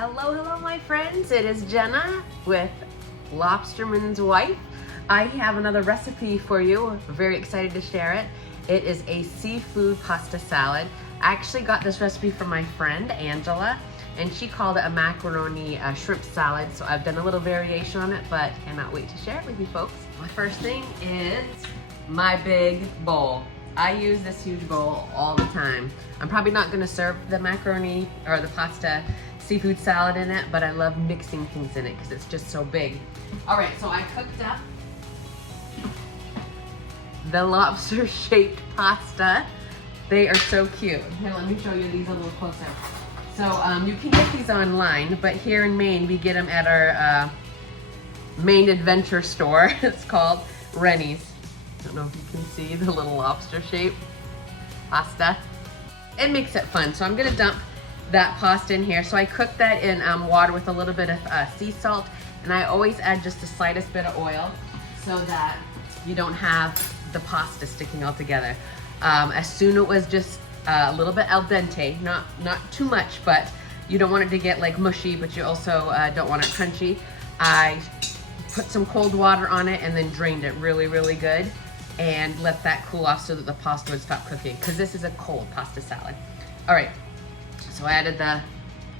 Hello, my friends. It is Jenna with Lobsterman's Wife. I have another recipe for you. Very excited to share it. It is a seafood pasta salad. I actually got this recipe from my friend, Angela, and she called it a macaroni shrimp salad. So I've done a little variation on it, but cannot wait to share it with you folks. My first thing is my big bowl. I use this huge bowl all the time. I'm probably not gonna serve the macaroni or the pasta seafood salad in it, but I love mixing things in it because it's just so big. All right, so I cooked up the lobster shaped pasta. They are so cute. Here, let me show you these a little closer. So you can get these online, but here in Maine, we get them at our Maine Adventure store. It's called Rennie's. I don't know if you can see the little lobster shape pasta. It makes it fun. So I'm gonna dump that pasta in here. So I cook that in water with a little bit of sea salt, and I always add just the slightest bit of oil so that you don't have the pasta sticking all together. As soon as it was just a little bit al dente, not too much, but you don't want it to get like mushy, but you also don't want it crunchy. I put some cold water on it and then drained it really good and let that cool off so that the pasta would stop cooking, because this is a cold pasta salad. All right, so I added the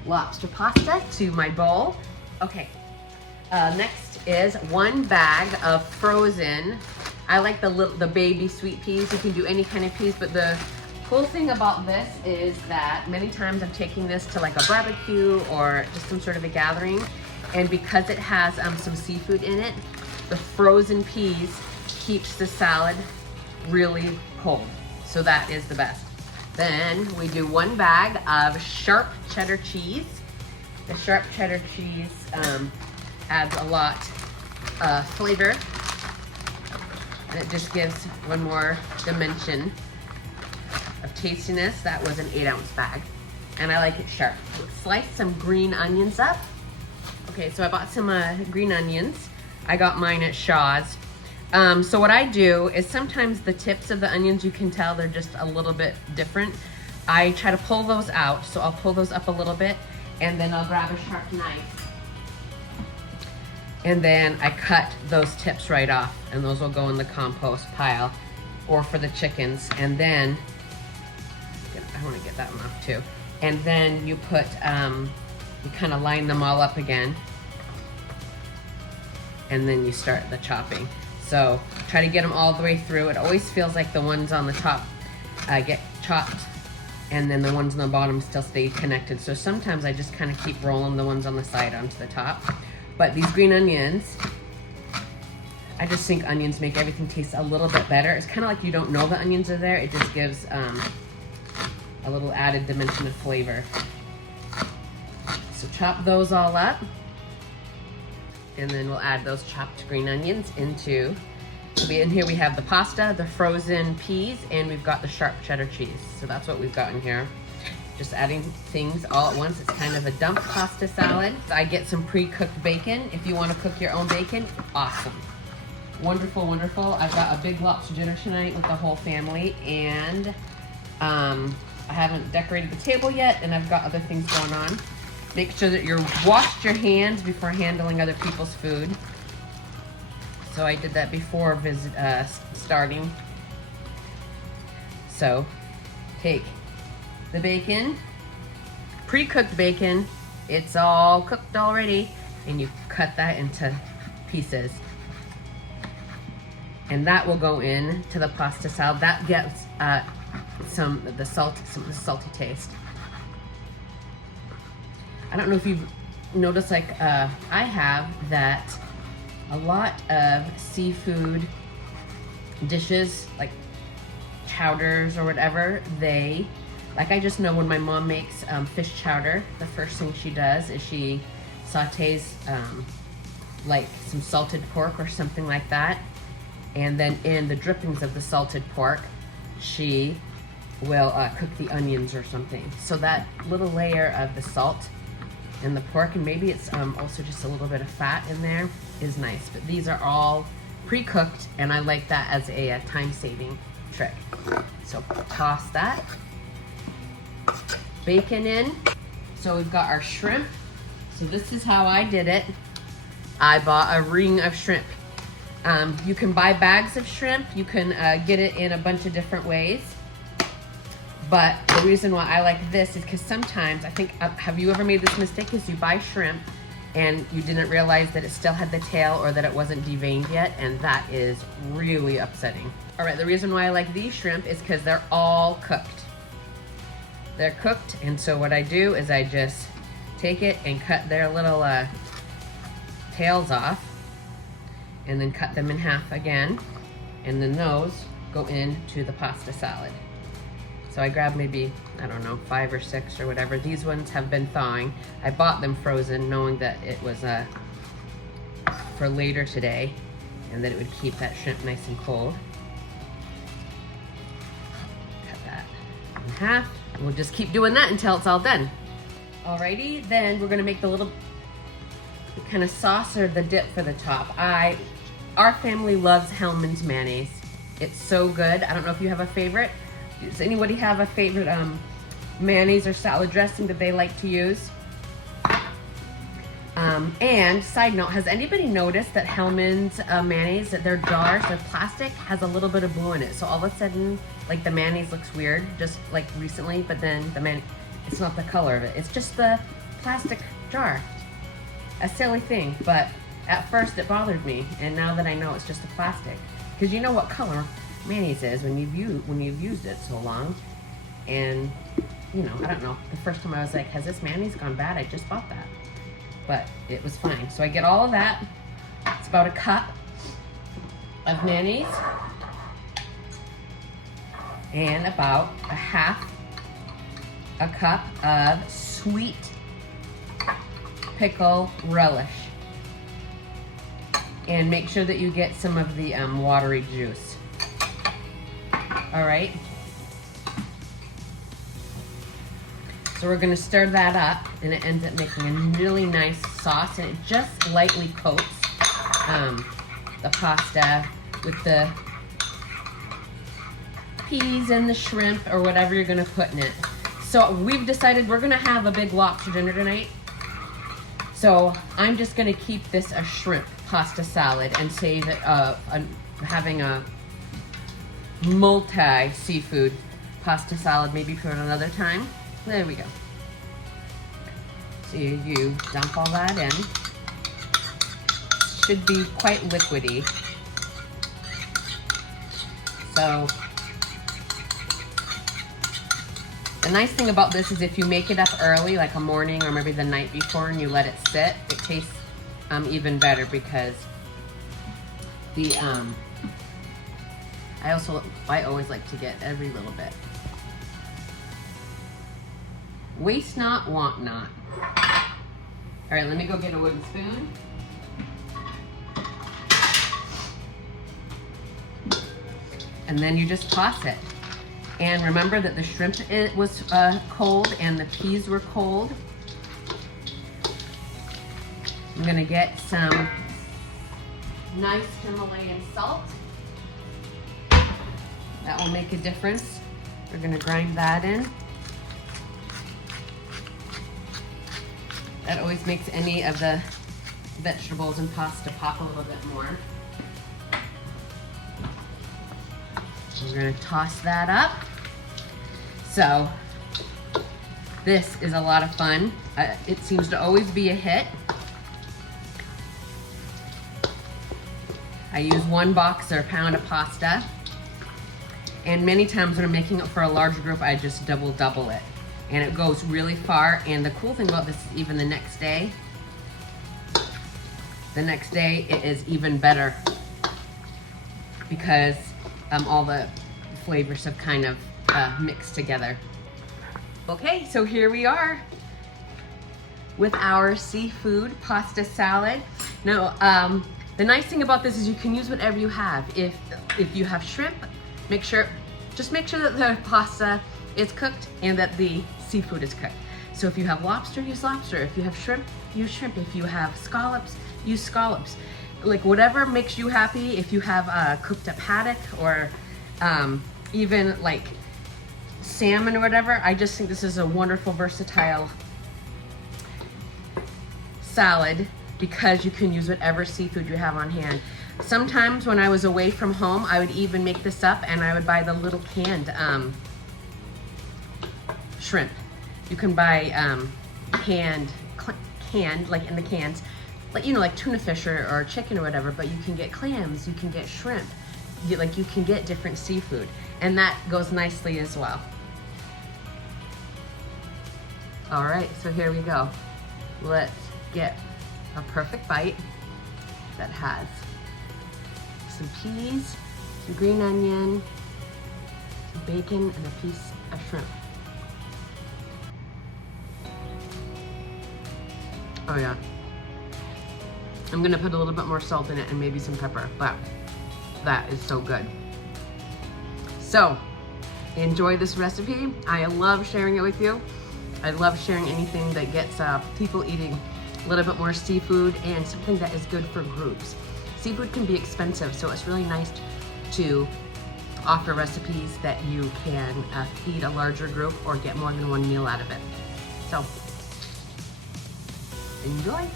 lobster pasta to my bowl. Okay, next is 1 bag of frozen, I like the baby sweet peas. You can do any kind of peas, but the cool thing about this is that many times I'm taking this to like a barbecue or just some sort of a gathering, and because it has some seafood in it, the frozen peas keeps the salad really cold. So that is the best. Then we do 1 bag of sharp cheddar cheese. The sharp cheddar cheese adds a lot of flavor, and it just gives one more dimension of tastiness. That was an 8-ounce bag, and I like it sharp. Slice some green onions up. Okay, so I bought some green onions. I got mine at Shaw's. So what I do is sometimes the tips of the onions, you can tell they're just a little bit different. I try to pull those out, so I'll pull those up a little bit, and then I'll grab a sharp knife, and then I cut those tips right off, and those will go in the compost pile or for the chickens. And then, I wanna get that one off too. And then you put, you kind of line them all up again, and then you start the chopping. So try to get them all the way through. It always feels like the ones on the top get chopped, and then the ones on the bottom still stay connected. So sometimes I just kind of keep rolling the ones on the side onto the top. But these green onions, I just think onions make everything taste a little bit better. It's kind of like you don't know the onions are there. It just gives a little added dimension of flavor. So chop those all up, and then we'll add those chopped green onions into, in here we have the pasta, the frozen peas, and we've got the sharp cheddar cheese. So that's what we've got in here. Just adding things all at once. It's kind of a dump pasta salad. I get some pre-cooked bacon. If you want to cook your own bacon, awesome. Wonderful, wonderful. I've got a big lobster dinner tonight with the whole family, and I haven't decorated the table yet, and I've got other things going on. Make sure that you're washed your hands before handling other people's food. So I did that before starting. So take the bacon, pre-cooked bacon, it's all cooked already, and you cut that into pieces. And that will go in to the pasta salad. That gets some of the salty taste. I don't know if you've noticed, like I have, that a lot of seafood dishes, like chowders or whatever, like I just know when my mom makes fish chowder, the first thing she does is she sautés like some salted pork or something like that, and then in the drippings of the salted pork, she will cook the onions or something. So that little layer of the salt and the pork, and maybe it's also just a little bit of fat in there, is nice. But these are all pre-cooked, and I like that as a time-saving trick. So toss that bacon in. So we've got our shrimp, So this is how I did it. I bought a ring of shrimp. You can buy bags of shrimp. You can get it in a bunch of different ways. But the reason why I like this is because sometimes, I think, have you ever made this mistake, is you buy shrimp and you didn't realize that it still had the tail or that it wasn't deveined yet, and that is really upsetting. All right, the reason why I like these shrimp is because they're all cooked. They're cooked, and so what I do is I just take it and cut their little tails off, and then cut them in half again, and then those go into the pasta salad. So I grabbed maybe, I don't know, 5 or 6 or whatever. These ones have been thawing. I bought them frozen knowing that it was for later today and that it would keep that shrimp nice and cold. Cut that in half. And we'll just keep doing that until it's all done. Alrighty, then we're gonna make the little kind of sauce or the dip for the top. Our family loves Hellmann's mayonnaise. It's so good. I don't know if you have a favorite. Does anybody have a favorite mayonnaise or salad dressing that they like to use? And side note, has anybody noticed that Hellmann's mayonnaise, that their jars, their plastic, has a little bit of blue in it? So all of a sudden, like the mayonnaise looks weird, just like recently, but then it's not the color of it. It's just the plastic jar. A silly thing, but at first it bothered me, and now that I know it's just the plastic. Because you know what color mayonnaise is when you've used it so long, and you know, I don't know, the first time I was like, has this mayonnaise gone bad? I just bought that, but it was fine. So I get all of that. It's about a cup of mayonnaise and about a half a cup of sweet pickle relish, and make sure that you get some of the watery juice. All right, so we're gonna stir that up, and it ends up making a really nice sauce, and it just lightly coats the pasta with the peas and the shrimp or whatever you're gonna put in it. So we've decided we're gonna have a big lobster dinner tonight. So I'm just gonna keep this a shrimp pasta salad and save it having a multi-seafood pasta salad maybe for another time. There we go. So you dump all that in. Should be quite liquidy. So the nice thing about this is if you make it up early, like a morning or maybe the night before, and you let it sit, it tastes even better, because the I always like to get every little bit. Waste not, want not. All right, let me go get a wooden spoon. And then you just toss it. And remember that the shrimp was cold and the peas were cold. I'm gonna get some nice Himalayan salt. That will make a difference. We're gonna grind that in. That always makes any of the vegetables and pasta pop a little bit more. We're gonna toss that up. So this is a lot of fun. It seems to always be a hit. I use 1 box or pound of pasta. And many times when I'm making it for a larger group, I just double it. And it goes really far. And the cool thing about this is even the next day it is even better, because all the flavors have kind of mixed together. Okay, so here we are with our seafood pasta salad. Now, the nice thing about this is you can use whatever you have. If you have shrimp, just make sure that the pasta is cooked and that the seafood is cooked. So if you have lobster, use lobster. If you have shrimp, use shrimp. If you have scallops, use scallops. Like whatever makes you happy. If you have cooked up haddock or even like salmon or whatever, I just think this is a wonderful, versatile salad because you can use whatever seafood you have on hand. Sometimes when I was away from home, I would even make this up and I would buy the little canned shrimp. You can buy canned, like in the cans, like, you know, like tuna fish or chicken or whatever, but you can get clams, you can get shrimp, you can get different seafood, and that goes nicely as well. All right, so here we go. Let's get a perfect bite that has some peas, some green onion, some bacon, and a piece of shrimp. Oh yeah. I'm gonna put a little bit more salt in it and maybe some pepper, but that is so good. So, enjoy this recipe. I love sharing it with you. I love sharing anything that gets people eating a little bit more seafood and something that is good for groups. Seafood can be expensive, so it's really nice to offer recipes that you can feed a larger group or get more than one meal out of it. So, enjoy.